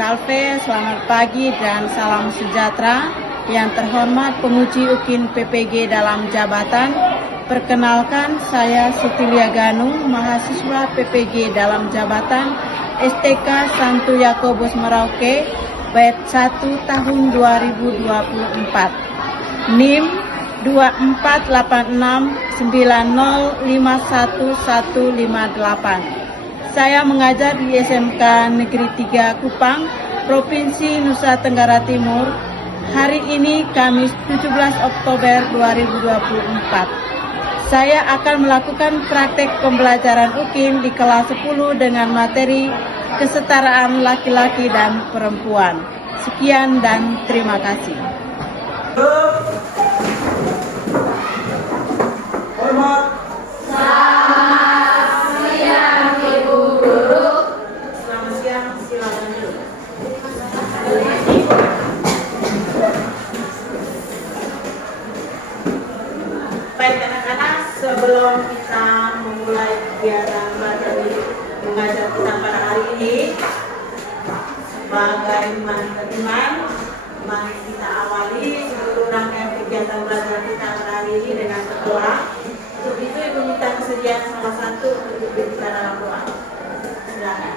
Salve, selamat pagi dan salam sejahtera. Yang terhormat penguji UKIN PPG dalam jabatan, perkenalkan saya Sitilia Ganung, mahasiswa PPG dalam jabatan STK Santo Yakobus Merauke, bait 1 tahun 2024. NIM 248690511158. Saya mengajar di SMK Negeri 3 Kupang, Provinsi Nusa Tenggara Timur. Hari ini Kamis 17 Oktober 2024. Saya akan melakukan praktek pembelajaran UKIN di kelas 10 dengan materi kesetaraan laki-laki dan perempuan. Sekian dan terima kasih. Hormat. Baik anak-anak, sebelum kita memulai kegiatan belajar mengajar kita pada hari ini, sebagai teman-teman, mari kita awali seluruh rangkaian kegiatan belajar kita pada hari ini dengan berdoa. Untuk itu Ibu minta kesediaan salah satu untuk berbicara dalam doa. Silakan.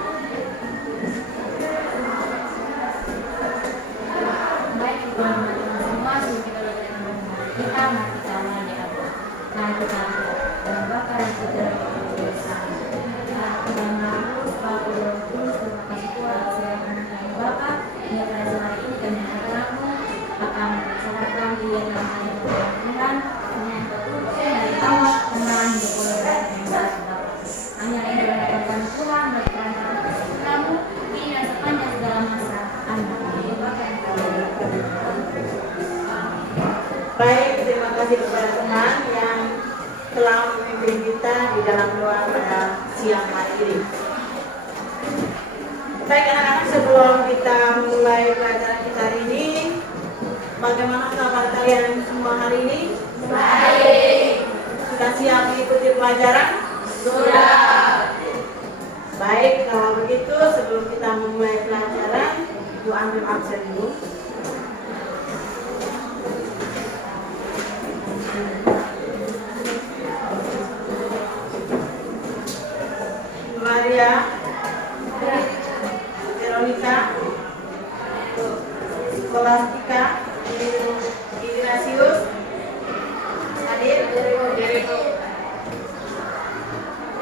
Baik, teman-teman semua, kita belajar kita mari kita mulai. Mari kita dalam Bapa dan Putra dan Roh Kudus. Tuhan Yesus, Bapa dan Kudus, terima kasih Tuhan atas yang Bapa. Hingga pada hari ini kami menghadapmu akan melaksanakan kegiatan yang Tuhan dengan betul dari awal kenalan hingga mulai yang Bapa. Hanya yang dilakukan Tuhan melakukan kamu ini dan sepanjang segala masa. Amin. Baik, terima kasih kepada teman yang telah memimpin kita di dalam doa pada siang hari ini. Baik anak-anak, sebelum kita mulai pelajaran kita hari ini, bagaimana kabar kalian semua hari ini? Baik. Sudah siap mengikuti pelajaran? Sudah. Baik, kalau begitu sebelum kita memulai pelajaran, Ibu ambil absen dulu. Maria, Veronica, Scholastica, Ignatius, hadir,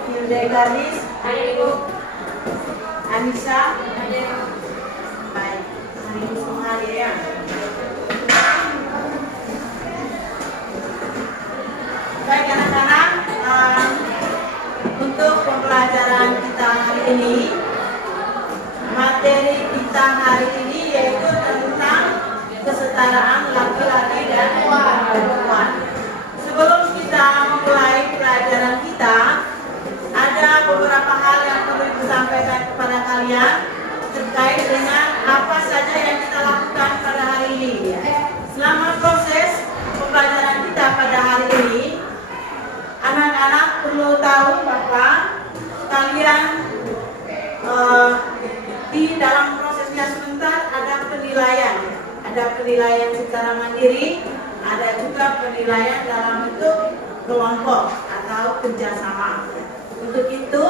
Hilda Gadis, Anissa, baik, hari ini semua hadir ya. Baik anak-anak, untuk pembelajaran kita hari ini, materi kita hari ini yaitu tentang kesetaraan laki-laki dan perempuan. Sebelum kita memulai pelajaran kita, ada beberapa hal yang perlu disampaikan kepada kalian terkait dengan apa saja yang kita lakukan pada hari ini. Selama proses pembelajaran kita pada hari ini, anak-anak perlu tahu bahwa kalian di dalam prosesnya sebentar ada penilaian secara mandiri, ada juga penilaian dalam bentuk kelompok atau kerjasama. Untuk itu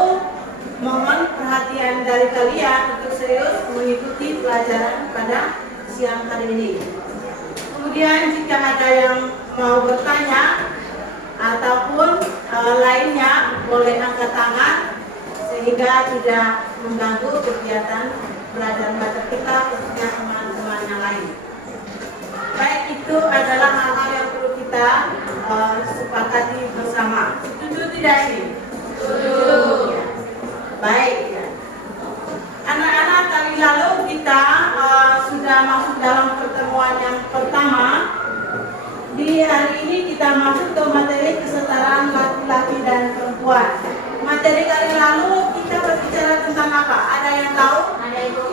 mohon perhatian dari kalian untuk serius mengikuti pelajaran pada siang hari ini. Kemudian jika ada yang mau bertanya ataupun lainnya boleh angkat tangan sehingga tidak mengganggu kegiatan belajar kita khususnya teman-teman yang lain. Baik, itu adalah hal-hal yang perlu kita sepakati bersama. Setuju tidak ini? Setuju. Baik. Anak-anak, kali lalu kita sudah masuk dalam pertemuan yang pertama. Di hari ini kita masuk ke materi kesetaraan laki-laki dan perempuan. Materi kali lalu kita berbicara tentang apa? Ada yang tahu? Ada Ibu?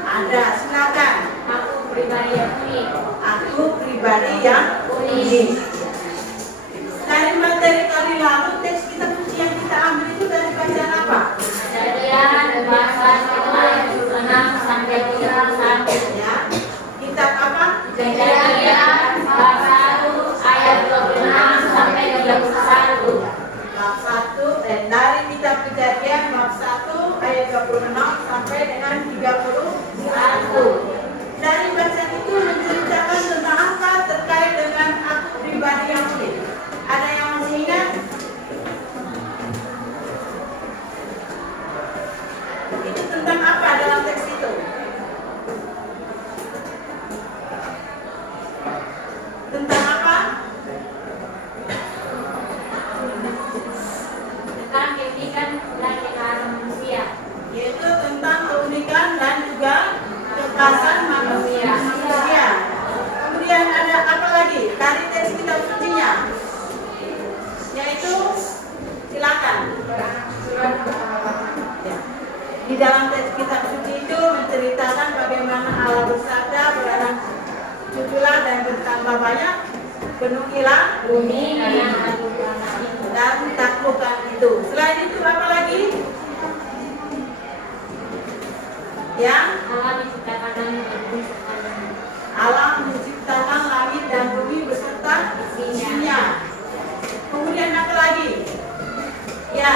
Ada, silakan. Aku pribadi yang unik. Aku pribadi yang unik. Dari materi kali lalu, teks kita kunci yang kita ambil itu dari bacaan apa? Kejadian bahasa 6 sampai 13. Allah bersabda, barang cuculah dan bertambah banyak, penuhilah bumi dan anugerah itu. dan taklukkan itu. Selain itu apa lagi? Yang Allah menciptakan langit dan bumi serta bumi. Allah menciptakan langit dan bumi beserta isinya. Kemudian apa lagi? Ya,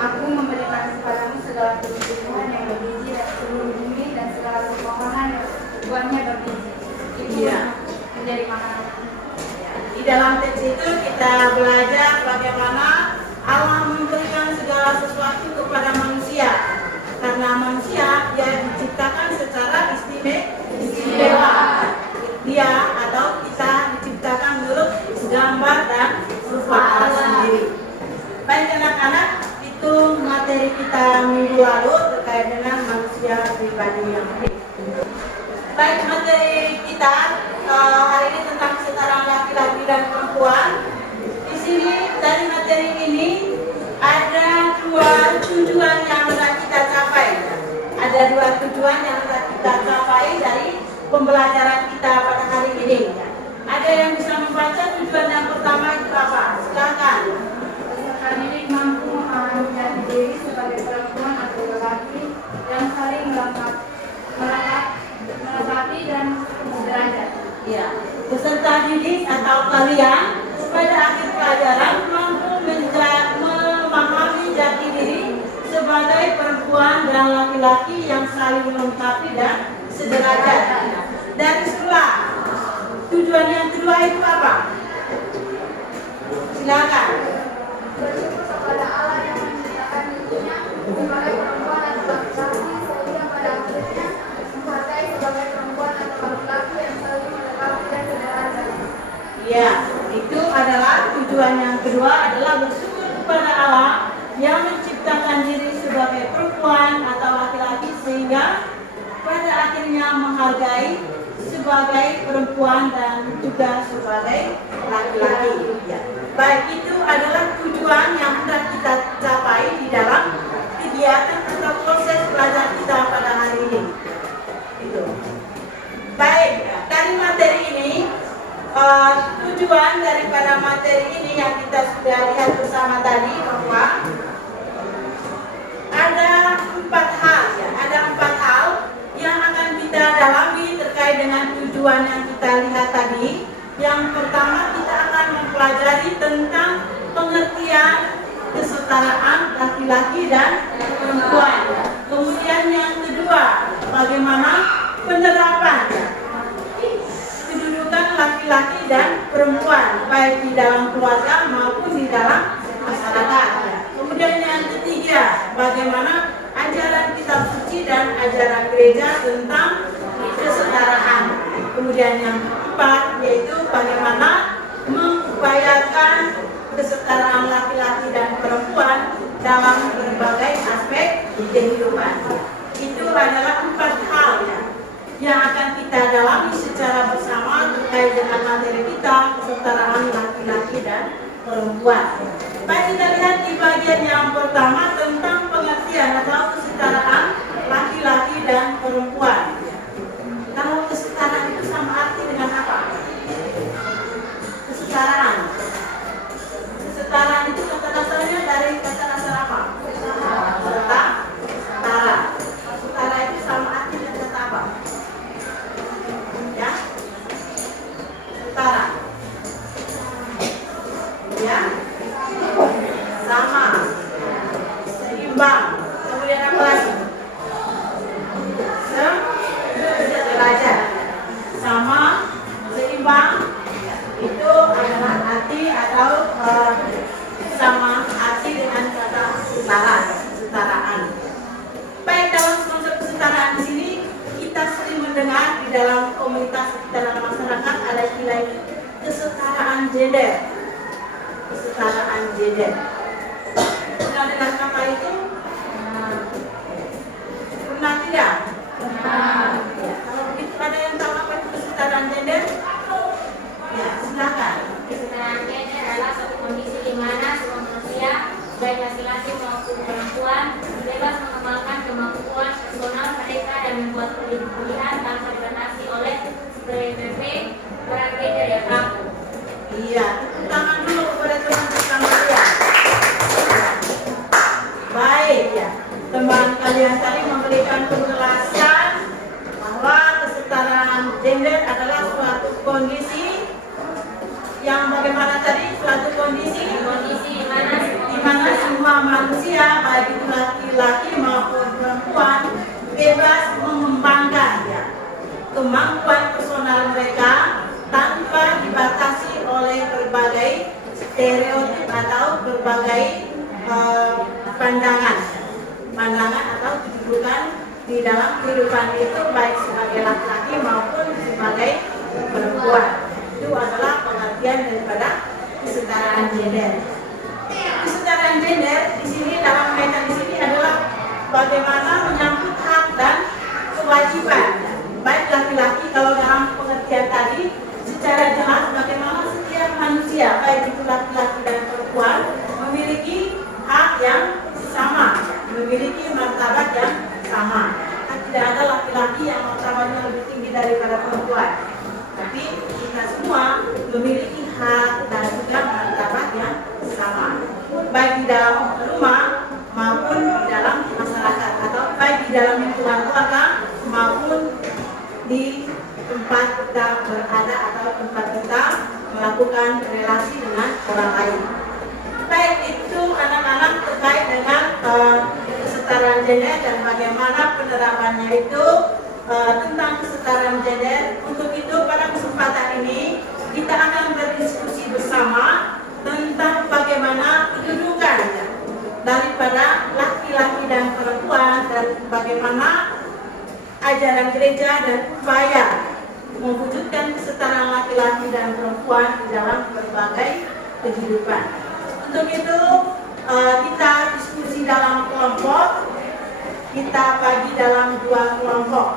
Aku memberikan kepadamu segala tumbuhan yang berbiji dan seluruh bumi dan segala pepohonan yang buahnya berbiji. Itu Iya. menjadi makanan. di dalam teks itu kita belajar bagaimana Allah memberikan segala sesuatu kepada manusia. Karena manusia dia diciptakan secara istimewa. Dia atau kita diciptakan menurut gambar dan rupa Allah sendiri. Baik anak-anak, itu materi kita minggu lalu terkait dengan manusia pribadi yang baik. Baik, materi kita hari ini tentang kesetaraan laki-laki dan perempuan. Di sini dari materi ini ada dua tujuan yang hendak kita capai. Ada dua tujuan yang hendak kita capai dari pembelajaran kita pada hari ini. Ada yang bisa membaca tujuan yang pertama itu apa? Silakan. Peserta didik mampu memahami jati diri sebagai perempuan atau lelaki yang saling melengkapi dan sederajat. Ya, peserta didik atau kalian pada akhir pelajaran mampu memahami jati diri sebagai perempuan dan laki-laki yang saling melengkapi dan sederajat. Dari sebelah, tujuan yang kedua itu apa? Silakan. Bersyukur kepada Allah yang menciptakan dirinya sebagai perempuan atau laki-laki sehingga pada akhirnya menghargai sebagai perempuan atau laki-laki yang saling melengkapi dan sederajat. Ya, itu adalah tujuan yang kedua adalah bersyukur kepada Allah yang menciptakan diri sebagai perempuan atau laki-laki sehingga pada akhirnya menghargai sebagai perempuan dan juga sebagai laki-laki. Ya. Baik, itu adalah tujuan yang hendak kita capai di dalam kegiatan atau proses belajar kita pada hari ini. Itu. Baik, dari materi ini tujuan daripada materi ini yang kita sudah lihat bersama tadi bahwa ada empat hal yang akan kita dalami terkait dengan tujuan yang kita lihat tadi. Yang pertama kita akan mempelajari tentang pengertian kesetaraan laki-laki dan perempuan. Kemudian yang kedua, bagaimana penerapan kedudukan laki-laki dan perempuan baik di dalam keluarga maupun di dalam masyarakat. Kemudian yang ketiga, bagaimana ajaran kitab suci dan ajaran gereja tentang kesetaraan. Kemudian yang keempat yaitu bagaimana mengupayakan kesetaraan laki-laki dan perempuan dalam berbagai aspek kehidupan. Itu adalah empat hal yang akan kita dalami secara bersama terkait dengan materi kita kesetaraan laki-laki dan perempuan. Baik, kita lihat di bagian yang pertama tentang pengertian atau kesetaraan laki-laki dan perempuan. Kalau kesetaraan itu sama arti dengan apa? Kesetaraan. Kesetaraan itu kata dasarnya dari kata dasar apa? Setara. Setara itu sama arti dengan kata apa? Ya, setara. Ya, sama, seimbang. Kemudian apa lagi? Sederajat. Sama, seimbang. Itu adalah arti atau sama arti dengan kata kesetaraan. Baik, dalam konsep kesetaraan di sini kita sering mendengar di dalam komunitas kita dalam masyarakat ada istilah kesetaraan gender. Kesetaraan gender. Pernah dengar kata itu? Pernah tidak? Ya, kalau begitu ada yang tahu apa itu kesetaraan gender? Ya, silakan. Kesetaraan gender adalah suatu kondisi di mana semua manusia, baik laki-laki maupun perempuan, bebas mengembangkan kemampuan personal mereka dan membuat pilihan tanpa dibatasi oleh PPP peran beda ya Pak. Iya, tepuk tangan dulu kepada teman-teman kalian. Baik ya, teman kalian tadi memberikan penjelasan bahwa kesetaraan gender adalah suatu kondisi yang bagaimana tadi, suatu kondisi di mana semua manusia baik itu laki-laki maupun perempuan bebas mengembangkan ya kemampuan personal mereka tanpa dibatasi oleh berbagai stereotip atau berbagai pandangan atau kedudukan di dalam kehidupan itu baik sebagai laki-laki maupun sebagai perempuan. Itu adalah pengertian daripada kesetaraan gender. Kesetaraan gender di sini dalam kaitan di sini adalah bagaimana menyangkut hak dan kewajiban baik laki-laki kalau dalam pengertian tadi secara jelas bagaimana setiap manusia baik itu laki-laki dan perempuan memiliki hak yang sama, memiliki martabat yang sama. Tidak ada laki-laki yang martabatnya lebih tinggi daripada perempuan. Tapi kita semua memiliki hak dan juga martabat yang sama, baik di dalam rumah maupun di dalam masyarakat atau baik di dalam lingkungan keluarga maupun di tempat kita berada atau tempat kita melakukan relasi dengan orang lain. Baik itu anak-anak terkait dengan kesetaraan gender dan bagaimana penerapannya itu tentang kesetaraan gender. Untuk itu pada kesempatan ini kita akan berdiskusi bersama tentang bagaimana kedudukan daripada laki-laki dan perempuan dan bagaimana ajaran gereja dan upaya mewujudkan kesetaraan laki-laki dan perempuan di dalam berbagai kehidupan. Untuk itu kita diskusi dalam kelompok, kita bagi dalam 2 kelompok.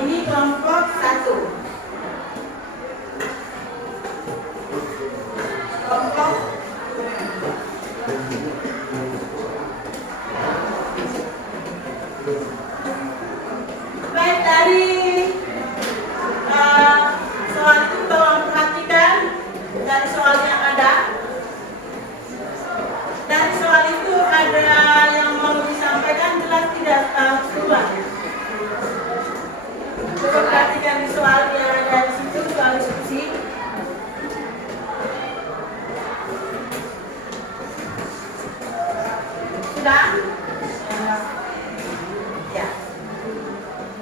Ini kelompok 1. Kelompok baik dari soal itu tolong perhatikan dari soal yang ada. Dari soal itu ada yang mau disampaikan jelas tidak keluar. Coba perhatikan di soal yang ada di situ, soal diskusi. Sudah? Ya.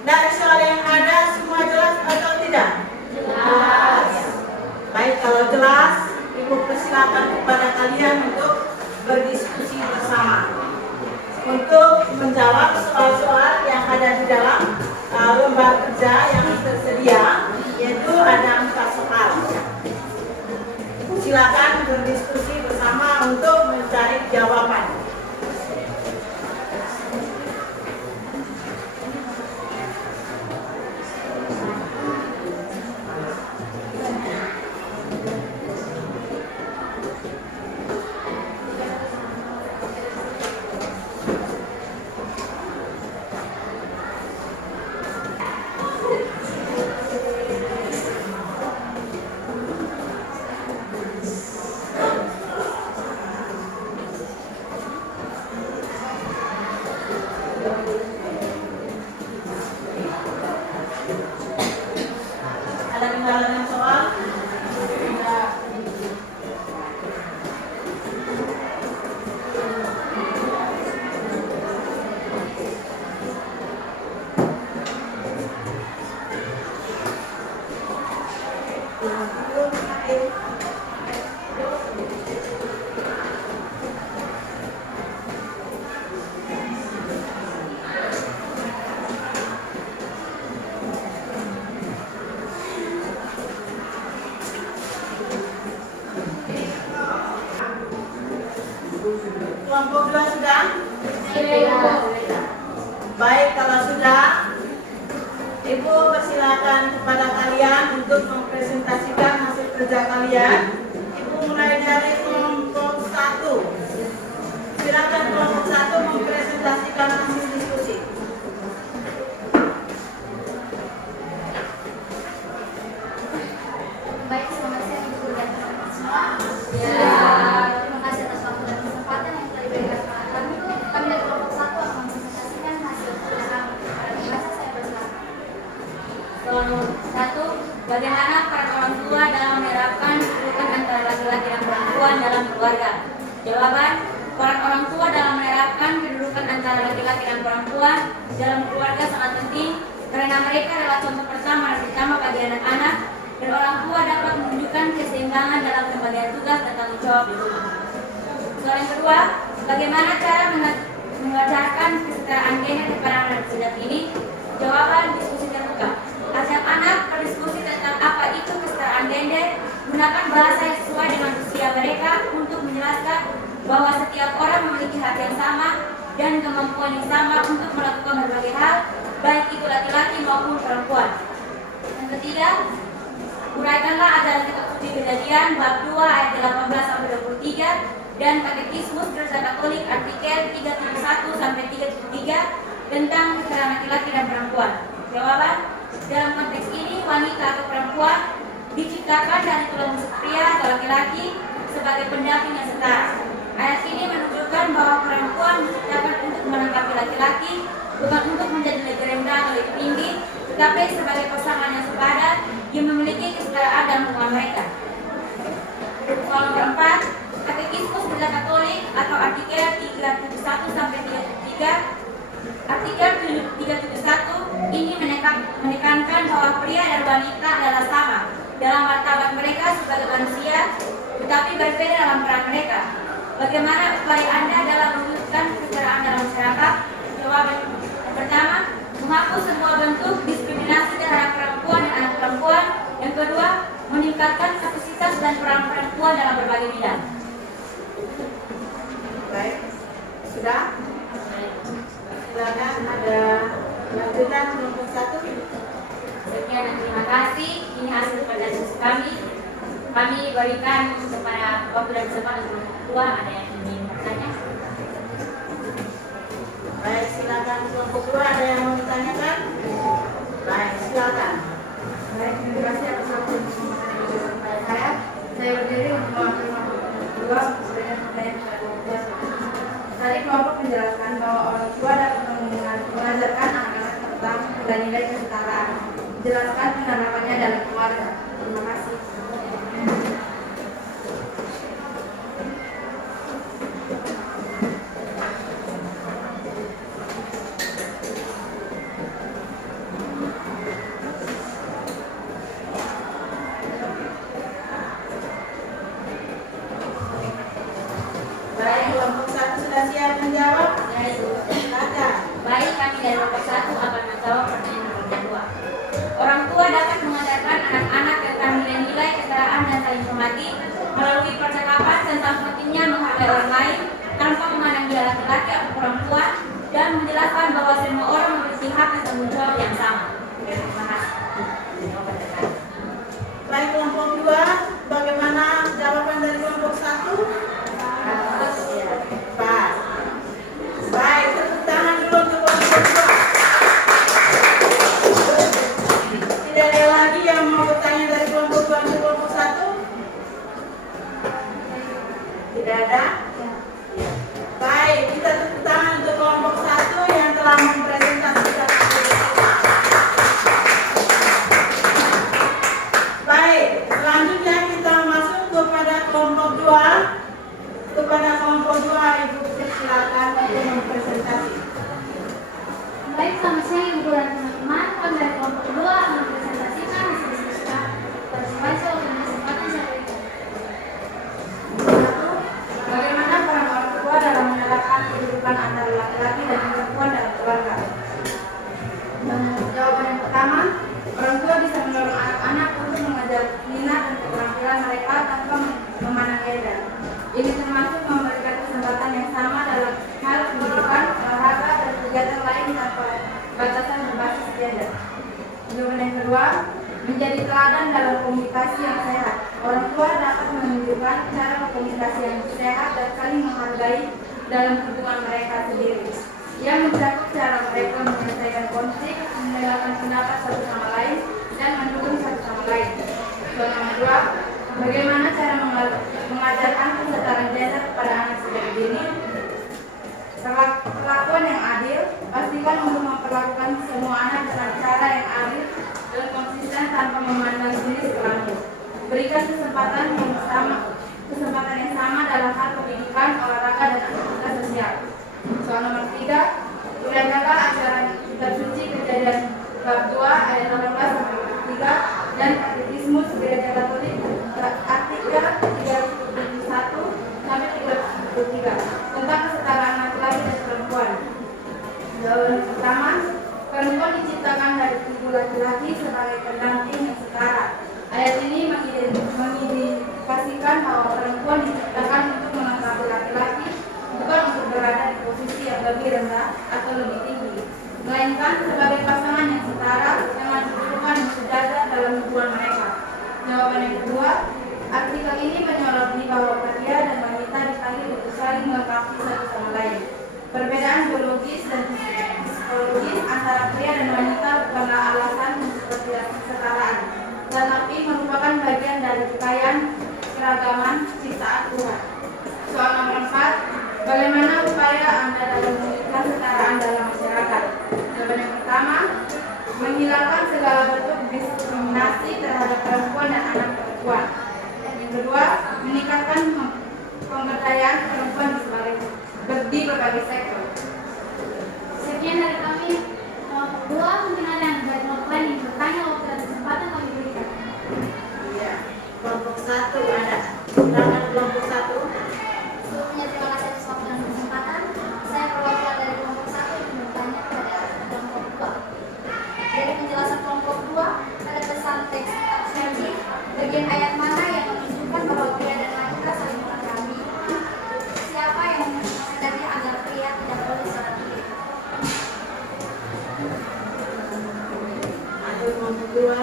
Dari soal yang ada semua jelas atau tidak? Jelas. Baik, kalau jelas, Ibu persilakan kepada kalian untuk berdiskusi bersama untuk menjawab soal-soal yang ada di dalam lembar kerja yang tersedia, yaitu ada 4 soal. Silakan berdiskusi bersama untuk mencari jawaban. Ada kendala dengan soal? Tidak. Kelompok 2 sudah? Baik, kalau sudah, Ibu persilakan kepada kalian untuk mempresentasikan hasil kerja kalian. Ibu mulai dari kelompok 1. Silakan kelompok 1 mempresentasikan hasil diskusi. Baik, selamat siang Ibu Guru dan teman-teman semua. Terima kasih atas waktu dan kesempatan yang telah diberikan kepada kami. Kami dari kelompok 1 akan mempresentasikan hasil kerja kami. Bahasa saya persilakan. Kelompok 1, bagaimana peran orang tua dalam menerapkan kedudukan antara laki-laki dan perempuan dalam keluarga? Jawaban, peran orang tua dalam menerapkan kedudukan antara laki-laki dan perempuan dalam keluarga sangat penting karena mereka adalah contoh pertama dan utama bagi anak-anak, dan orang tua dapat menunjukkan keseimbangan dalam pembagian tugas dan tanggung jawab di rumah. Soal yang kedua, bagaimana cara mengajarkan kesetaraan gender kepada anak sejak ini? Jawaban, diskusi terbuka. Ajak anak berdiskusi tentang apa itu kesetaraan gender, gunakan bahasa yang sesuai dengan usia mereka untuk menjelaskan bahwa setiap orang memiliki hak yang sama dan kemampuan yang sama untuk melakukan berbagai hal, baik itu laki-laki maupun perempuan. Yang ketiga, uraikanlah ajaran kitab suci Kejadian bab 2 ayat 18-23 dan Katekismus Gereja Katolik artikel 371 sampai 373 tentang kesetaraan laki-laki dan perempuan. Jawaban, dalam konteks ini wanita atau perempuan diciptakan dari tulang rusuk pria atau laki-laki sebagai pendamping yang setara. Ayat ini menunjukkan bahwa perempuan diciptakan untuk melengkapi laki-laki, bukan untuk menjadi lebih rendah atau lebih tinggi, tetapi sebagai pasangan yang sepadan yang memiliki kesetaraan dalam hubungan mereka. Soal nomor 4, Katekismus Gereja Katolik atau artikel 371 sampai 373. Artikel 371 ini menekankan bahwa pria dan wanita adalah sama dalam martabat mereka sebagai manusia, tetapi berbeda dalam peran mereka. Bagaimana upaya Anda dalam mewujudkan kesetaraan dalam masyarakat? Jawaban yang pertama, menghapus semua bentuk diskriminasi terhadap perempuan dan anak perempuan. Yang kedua, meningkatkan kapasitas dan peran perempuan dalam berbagai bidang. Baik, sudah? Silakan ada lanjutan kelompok 1. Sekian dan terima kasih. Ini hasil pada diskusi kami. Kami berikan kepada waktu dan kesempatan untuk ketua. Ada yang ingin bertanya? Baik, silakan kelompok 2 ada yang mau ditanyakan? Baik, silakan. Baik, terima kasih atas waktu dan kesempatan yang diberikan kepada saya. Saya berdiri untuk mewakili kelompok 2 untuk memberikan pertanyaan kepada kelompok 2. Tadi kelompok menjelaskan bahwa orang tua dapat mengajarkan anak-anak tentang nilai-nilai kesetaraan. Jelaskan penerapannya dalam keluarga. Terima kasih. Baik, kelompok 1 sudah siap menjawab? Silakan. Baik, kami dari kelompok 1 akan menjawab pertanyaan nomor 2. Orang tua dapat mengajarkan anak-anak tentang nilai-nilai kesetaraan dan saling menghormati melalui percakapan tentang pentingnya menghargai orang lain tanpa memandang dia laki-laki atau perempuan, dan menjelaskan bahwa semua orang memiliki hak dan tanggung jawab yang sama. Terima kasih. Baik, kelompok 2, bagaimana jawaban dari kelompok 1? Baik, tepuk tangan dulu untuk kelompok 2. Tidak ada lagi yang mau bertanya dari kelompok 2 ke kelompok 1? Tidak ada? Baik, kita tepuk tangan untuk kelompok 1 yang telah mempresentasikan. Baik, selanjutnya kita masuk kepada kelompok 2. Kepada kelompok 2, Ibu silakan untuk mempresentasi. Baik, selamat siang Ibu dan teman-teman. Kami dari kelompok 2 mempresentasikan hasil diskusi kami. Terima kasih untuk kesempatan saya berikan. 1. Bagaimana peran orang tua dalam menerapkan kehidupan antara laki-laki dan perempuan dalam keluarga? Jawaban yang pertama, orang tua bisa mendorong anak-anak untuk mengajar minat dan keterampilan mereka tanpa memandang gender. Ini termasuk memberikan kesempatan yang sama dalam hal pendidikan, olahraga, dan kegiatan lain tanpa batasan berbasis gender. Jawaban yang kedua, menjadi teladan dalam komunikasi yang sehat. Orang menunjukkan cara komunikasi yang sehat dan saling menghargai dalam hubungan mereka sendiri. Yang mencakup cara mereka menyelesaikan konflik, mendengarkan pendapat satu sama lain, dan mendukung satu sama lain. Soal nomor 2, bagaimana cara mengajarkan kesetaraan gender kepada anak sejak dini? Perlakuan yang adil, pastikan untuk memperlakukan semua anak dengan cara yang adil dan konsisten tanpa memandang jenis kelamin. Berikan kesempatan yang sama dalam hal pendidikan, olahraga, dan aktivitas sosial. Soal nomor 3, uraikanlah ajaran kitab suci Kejadian bab 2 ayat 18 sampai 3 dan Katekismus Gereja Katolik artikel 371 sampai 373 tentang kesetaraan laki-laki dan perempuan. Jawaban pertama, perempuan diciptakan dari tubuh laki-laki sebagai pendamping yang setara. Ayat ini mengindikasikan bahwa perempuan diciptakan untuk melengkapi laki-laki, bukan untuk berada di posisi yang lebih rendah atau lebih tinggi, melainkan sebagai pasangan yang setara dengan kedudukan yang sejajar dalam hubungan mereka. Jawaban yang kedua, artikel ini menyoroti bahwa pria dan wanita dipanggil untuk saling melengkapi satu sama lain. Perbedaan biologis dan psikologis antara pria dan wanita bukanlah alasan untuk kesetaraan, tetapi merupakan bagian dari kekayaan keragaman ciptaan Tuhan. Soal nomor 4, bagaimana upaya Anda dalam mewujudkan kesetaraan dalam masyarakat? Jawaban yang pertama, menghilangkan segala bentuk diskriminasi terhadap perempuan dan anak perempuan. Yang kedua, meningkatkan pemberdayaan perempuan di berbagai sektor. Sekian dari kami. Dua, mungkin ada yang ingin bertanya waktu ada kesempatan kami berikan. Iya. Kelompok 1 ada. Silakan kelompok 1. Sebelumnya terima kasih atas waktu dan kesempatan. Saya perwakilan dari kelompok 1 yang bertanya kepada kelompok 2. Dari penjelasan kelompok 2 ada pesan teks suci bagian ayat mana yang menunjukkan bahwa pria dan wanita saling melengkapi. Siapa yang menghendaki agar pria tidak boleh sholat diri? Ada kelompok 2.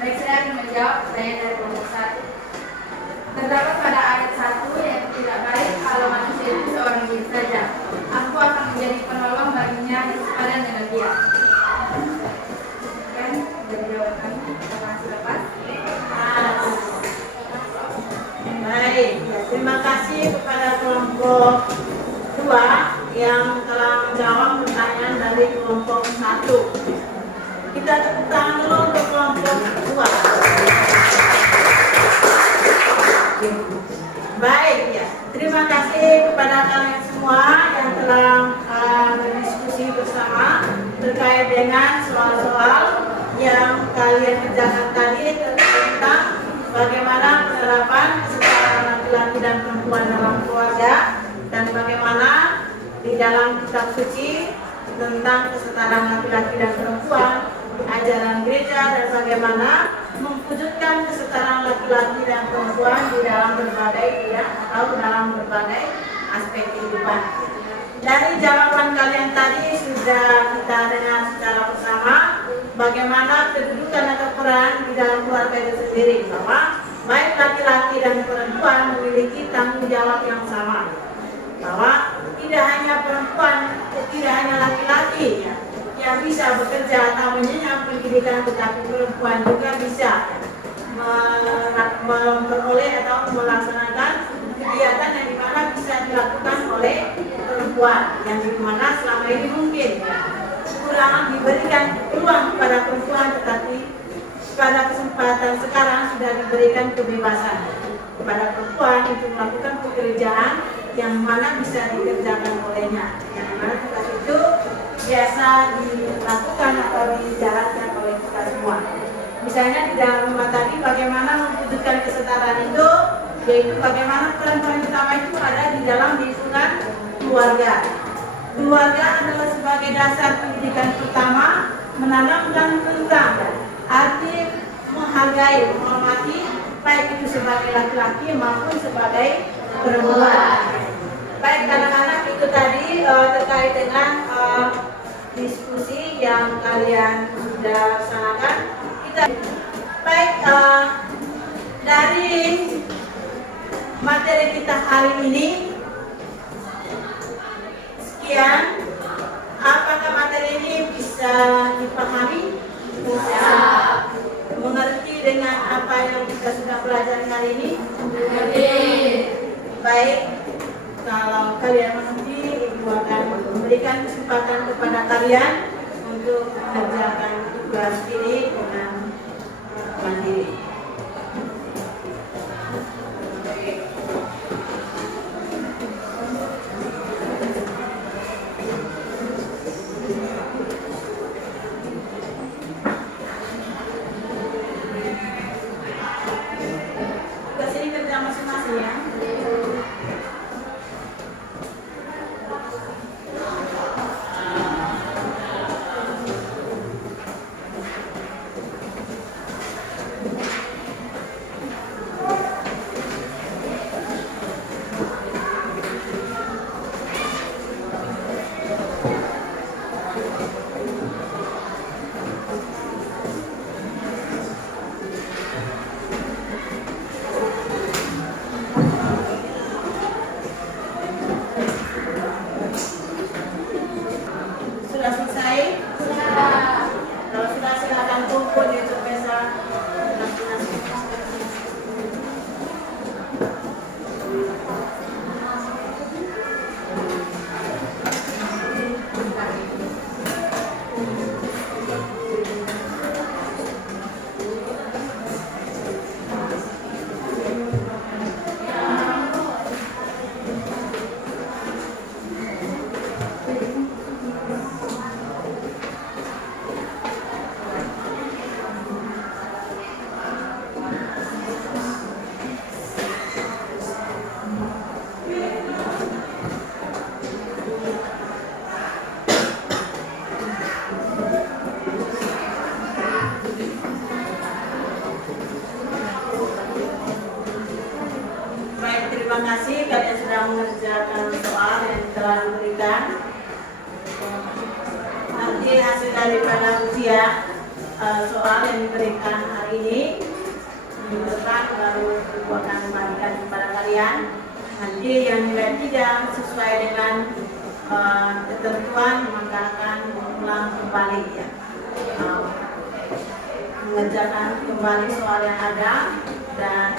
Baik, saya akan menjawab pertanyaan dari kelompok 1. Terdapat pada ayat 1 yang tidak baik kalau manusia itu seorang diri saja. Aku akan menjadi penolong baginya yang sepadan dengan dia. Sekian dari jawaban kami. Terima kasih lepas. Baik, ya, terima kasih kepada kelompok 2 yang telah menjawab pertanyaan dari kelompok 1. Kita tepuk tangan dulu untuk kelompok 2. Baik, ya. Terima kasih kepada kalian semua yang telah berdiskusi bersama terkait dengan soal-soal yang kalian kerjakan tadi tentang bagaimana penerapan kesetaraan laki-laki dan perempuan dalam keluarga dan bagaimana di dalam kitab suci tentang kesetaraan laki-laki dan perempuan, ajaran gereja, dan bagaimana mewujudkan kesetaraan laki-laki dan perempuan di dalam berbagai bidang atau dalam berbagai aspek kehidupan. Dari jawaban kalian tadi sudah kita dengar secara bersama bagaimana kedudukan atau peran di dalam keluarga itu sendiri, bahwa baik laki-laki dan perempuan memiliki tanggung jawab yang sama, bahwa tidak hanya perempuan, tidak hanya laki-laki yang bisa bekerja atau mengenyam pendidikan, tetapi perempuan juga bisa memperoleh atau melaksanakan kegiatan yang dimana bisa dilakukan oleh perempuan, yang dimana selama ini mungkin kurang diberikan peluang kepada perempuan, tetapi pada kesempatan sekarang sudah diberikan kebebasan kepada perempuan untuk melakukan pekerjaan yang mana bisa dikerjakan olehnya, yang mana tugas itu biasa dilakukan atau dijalankan oleh kita semua. Misalnya di dalam rumah tadi bagaimana mewujudkan kesetaraan itu, yaitu bagaimana peran utama itu ada di dalam lingkungan keluarga. Keluarga adalah sebagai dasar pendidikan pertama menanamkan tentang arti menghargai, menghormati, baik itu sebagai laki-laki maupun sebagai perempuan. Baik anak-anak, itu tadi terkait dengan diskusi yang kalian sudah laksanakan. Kita baik dari materi kita hari ini sekian. Apakah materi ini bisa dipahami? Bisa. Mengerti dengan apa yang kita sudah pelajari hari ini? Mengerti. Baik, kalau kalian mengerti, Ibu akan memberikan kesempatan kepada kalian untuk mengerjakan tugas ini dengan mandiri. Tugas ini kerja masing-masing ya. Sudah selesai? Kalau sudah, silakan kumpul di meja masing-masing. Baik, terima kasih kalian sudah mengerjakan soal yang telah diberikan. Nanti hasil daripada ujian soal yang diberikan hari ini minggu depan baru Ibu akan membagikan kepada kalian. Nanti yang nilai tidak sesuai dengan ketentuan maka akan mengulang kembali ya. Mengerjakan kembali soal yang ada dan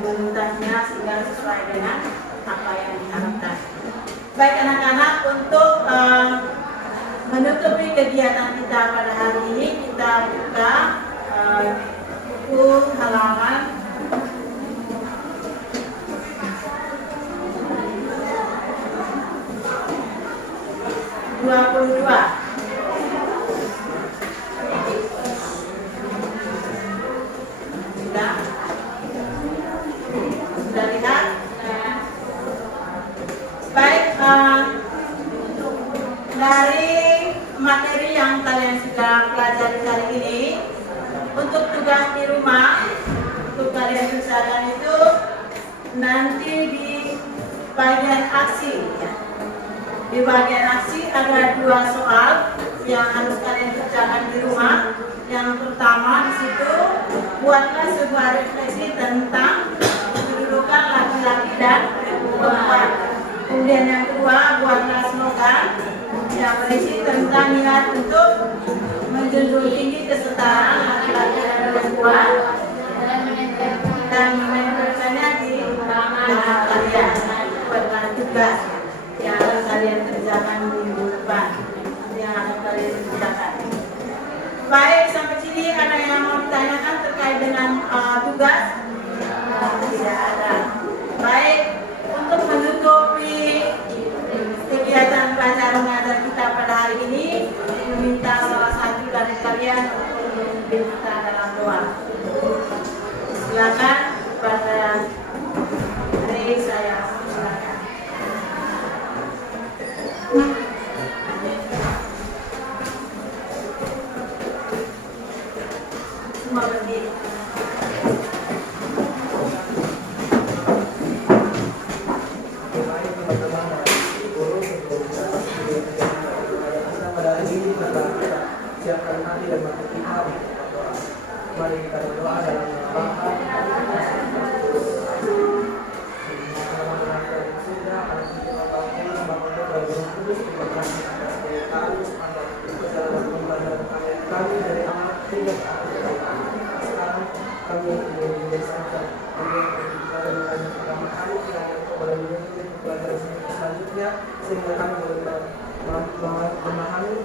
menuntasnya sehingga sesuai dengan apa yang diharapkan. Baik anak-anak, untuk menutupi kegiatan kita pada hari ini, kita buka buku halaman 22. Sudah lihat? Baik, dari materi yang kalian sudah pelajari hari ini, untuk tugas di rumah, untuk kalian selesaikan itu nanti di bagian aksi ya. Di bagian aksi ada 2 soal yang harus kalian kerjakan di rumah. Yang pertama di situ, buatlah sebuah refleksi tentang kedudukan laki-laki dan perempuan. Kemudian yang kedua, buatlah slogan yang berisi tentang niat untuk menjunjung tinggi kesetaraan laki-laki dan perempuan dan menempelkannya di tangan kalian. Buatlah tugas yang akan kalian kerjakan minggu depan, yang akan kalian kerjakan. Baik, sampai sini ada yang mau ditanyakan terkait dengan tugas? Tidak ada. Baik, untuk menutupi kegiatan belajar mengajar kita pada hari ini, meminta salah satu dari kalian untuk memimpin kita dalam doa. Silakan kepada saya. Silakan. Semua berdiri. pelajaran selanjutnya sehingga kami boleh memahami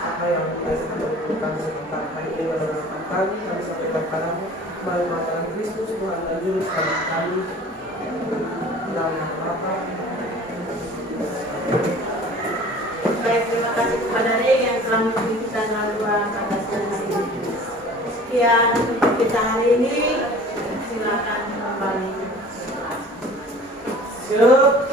apa yang kami tentang hari ini adalah kami sampaikan padamu melalui makanan Kristus Tuhan dan Juru Selamat kami dalam nama Bapa. Baik, terima kasih kepada Rey yang telah memberi kita laluan atas ini. Sekian untuk kita hari ini. Silakan kembali. Siap.